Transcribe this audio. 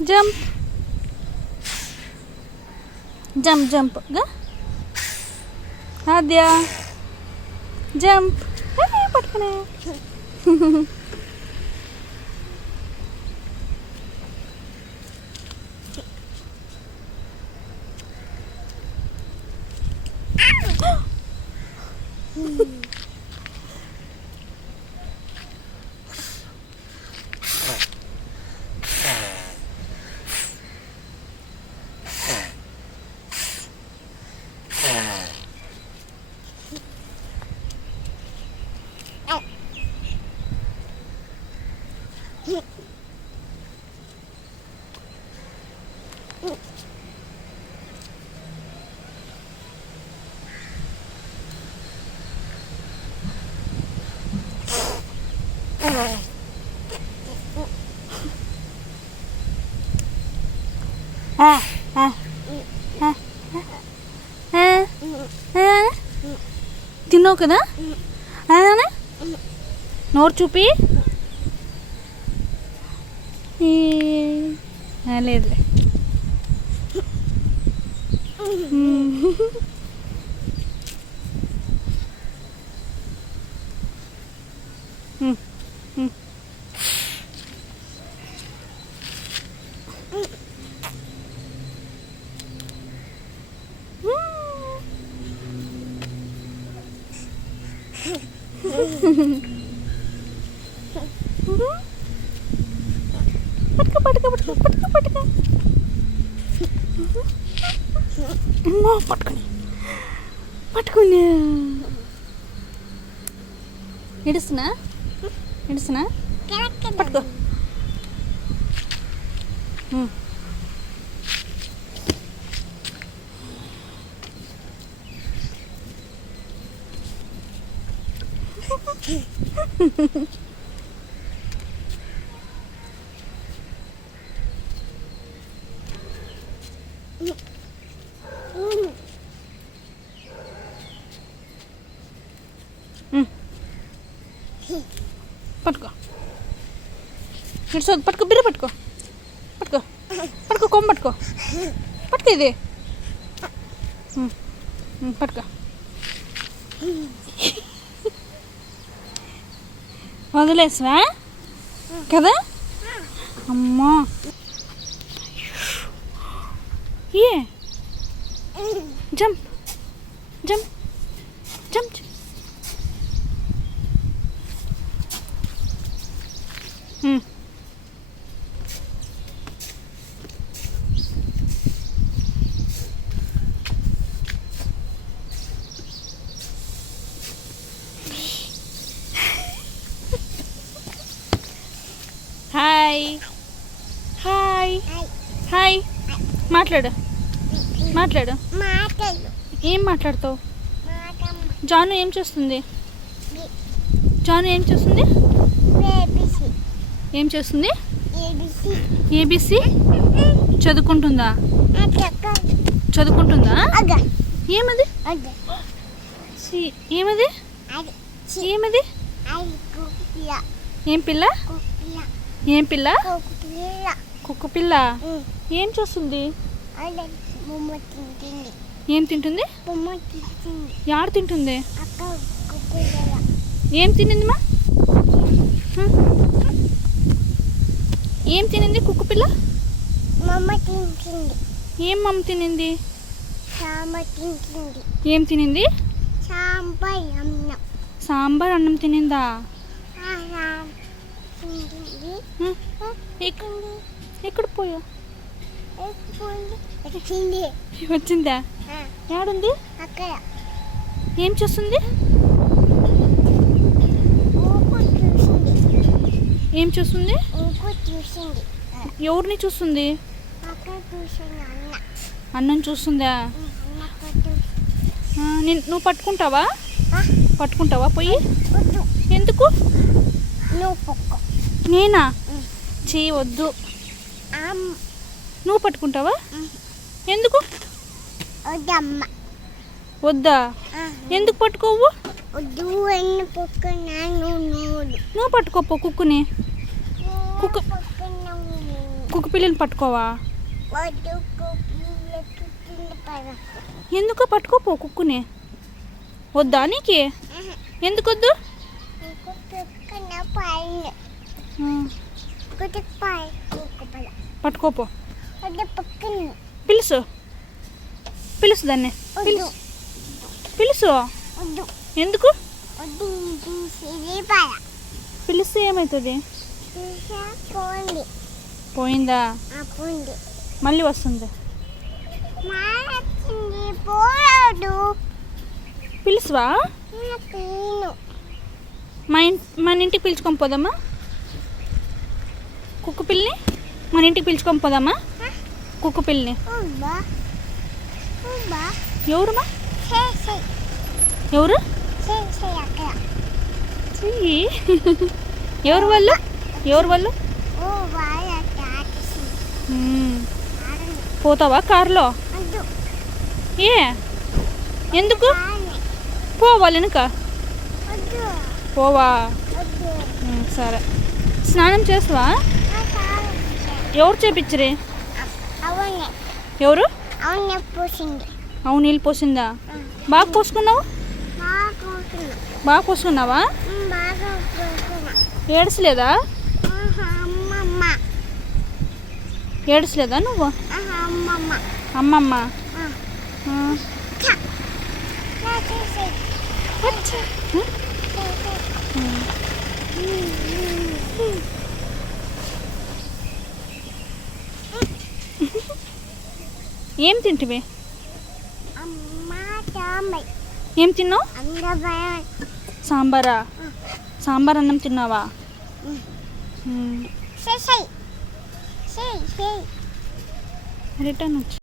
Jump, jump, jump. Ga? Adya, jump. Hey, patkane. తిన్నావు కదా నోరు చూపి లేదులే పట్టుకో పట్టుకో పట్టుకో పట్టుకో పట్టుకో పట్టుకుని పట్టుకుని ఏడుస్తున్నా ఏడుస్తున్నా పట్టుకో పట్టుకో ఇటు పట్టుకో బిర్ర పట్టుకో పట్టుకో పట్టుకో కొమ్మ పట్టుకో పట్టుకో ఇది పట్టుకో వదిలేసా కదా అమ్మా ఏ jump jump jump hi hi hi మాట్లాడు మాట్లాడు ఏం మాట్లాడతావు జాను ఏం చేస్తుంది జాను ఏం చేస్తుంది ఏం చేస్తుంది ఏబిసి చదువుకుంటుందా చదువుకుంటుందా ఏమది ఏమది ఏమది ఏం పిల్ల ఏం పిల్ల కుక్క పిల్ల ఏం చేస్తుంది ఏం తింటుంది? బొమ్మ తింటుంది. యాడ తింటుంది? అక్క కుక్కల. ఏం తినింది మా? ఏం తినింది కుక్క పిల్ల? మమ్మ తింటుంది. ఏం మమ్మ తినింది? సాంబార్ తింటుంది. ఏం తినింది? సాంబార్ అన్నం. సాంబార్ అన్నం తినిందా? తింటుంది. ఎక్కడ పోయా? వచ్చింది. వచ్చిందా? ఏడుంది? అక్కడ. ఏం చేస్తుంది? ఏం చూస్తుంది? చూసింది. ఎవరిని చూస్తుంది? అక్కడ చూసింది అన్న. అన్నం చూస్తుందా? నువ్వు పట్టుకుంటావా? పట్టుకుంటావా పోయి? వద్దు. ఎందుకు? నువ్వు పక్క. నేనా? చెయ్యి వద్దు. నువ్వు పట్టుకుంటావా? ఎందుకు? వద్దమ్మ. వద్దా? ఎందుకు పట్టుకోవు? వద్దు ఎన్ని పక్క. నువ్వు పట్టుకోపో కుక్కుని. కుక్క పిల్లని పట్టుకోవా? ఎందుకు? పట్టుకోపో కుక్కుని. వద్దా నీకి? ఎందుకు వద్దు? పట్టుకోపో. పిలుసు. పిలుసు దాన్ని. పిలుసు. ఎందుకు? పిలిస్తే ఏమవుతుంది? పోయిందా? మళ్ళీ వస్తుంది. పిలుసువా? మన ఇంటికి పిలుచుకొని పోదామా? కుక్క పిల్లిని మన ఇంటికి పిలుచుకొని పోదామా? కుక్క పిల్లిని. ఎవరుమా? ఎవరు? ఎవరు వాళ్ళు? ఎవరు వాళ్ళు? పోతావా కారులో? ఏ ఎందుకు? పోవా వెనుక? పోవా? సరే. స్నానం చేస్తావా? ఎవరు చేపించరే? ఎవరు? అవును నీళ్ళు పోసిందా? బాగా పోసుకున్నావు? బాగా పోసుకున్నావా? ఏడ్చలేదా? ఏడ్చలేదా నువ్వు? అమ్మమ్మ. ఏం తింటివి? ఏం తిన్నావు? సాంబారా? సాంబార్ అన్నం తిన్నావా? రిటర్న్ వచ్చి